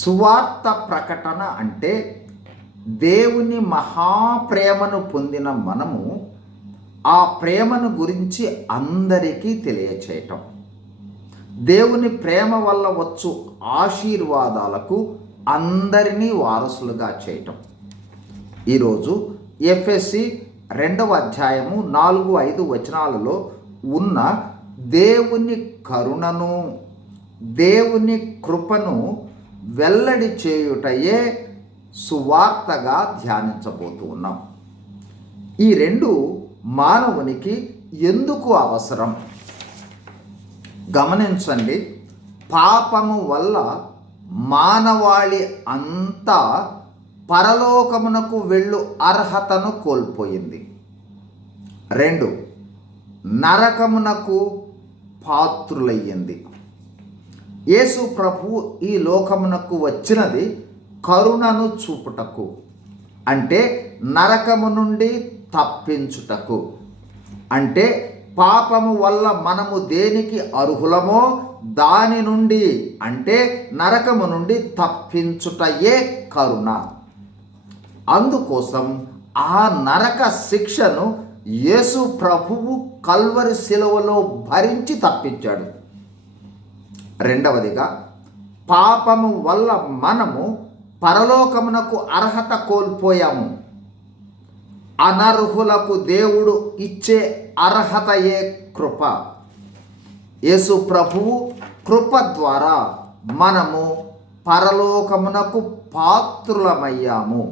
సువార్త ప్రకటన అంటే దేవుని మహాప్రేమను పొందిన మనము ఆ ప్రేమను గురించి అందరికీ తెలియచేయటం, దేవుని ప్రేమ వల్ల వచ్చు ఆశీర్వాదాలకు అందరినీ వారసులుగా చేయటం. ఈరోజు ఎఫెసీ 2వ అధ్యాయము 4-5 వచనాలలో ఉన్న దేవుని కరుణను, దేవుని కృపను వెల్లడి చేయుటయే సువార్తగా ధ్యానించబోతూ ఉన్నాం. ఈ రెండు మానవునికి ఎందుకు అవసరం? గమనించండి, పాపము వల్ల మానవాళి అంతా పరలోకమునకు వెళ్ళు అర్హతను కోల్పోయింది. 2, నరకమునకు పాత్రులయ్యింది. యేసు ప్రభువు ఈ లోకమునకు వచ్చినది కరుణను చూపుటకు, అంటే నరకము నుండి తప్పించుటకు. అంటే పాపము వల్ల మనము దేనికి అర్హులమో దాని నుండి, అంటే నరకము నుండి తప్పించుటయే కరుణ. అందుకోసం ఆ నరక శిక్షను యేసు ప్రభువు కల్వరి శిలువలో భరించి తప్పించాడు. రెండవదిగా, పాపము వల్ల మనము పరలోకమునకు అర్హత కోల్పోయాము. అనర్హులకు దేవుడు ఇచ్చే అర్హతయే కృప. యేసు ప్రభువు కృప ద్వారా మనము పరలోకమునకు పాత్రులమయ్యాము.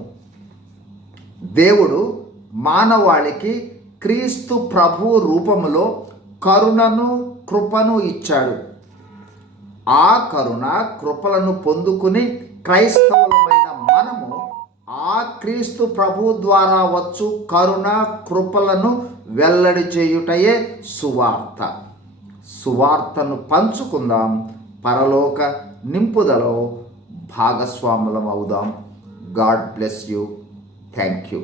దేవుడు మానవాళికి క్రీస్తు ప్రభువు రూపములో కరుణను, కృపను ఇచ్చాడు. ఆ కరుణ, కృపలను పొందుకుని క్రైస్తవులమైన మనము ఆ క్రీస్తు ప్రభు ద్వారా వచ్చు కరుణ, కృపలను వెల్లడి చేయుటయే సువార్త. సువార్తను పంచుకుందాం, పరలోక నింపుదలో భాగస్వాములం అవుదాం. God bless you. Thank you.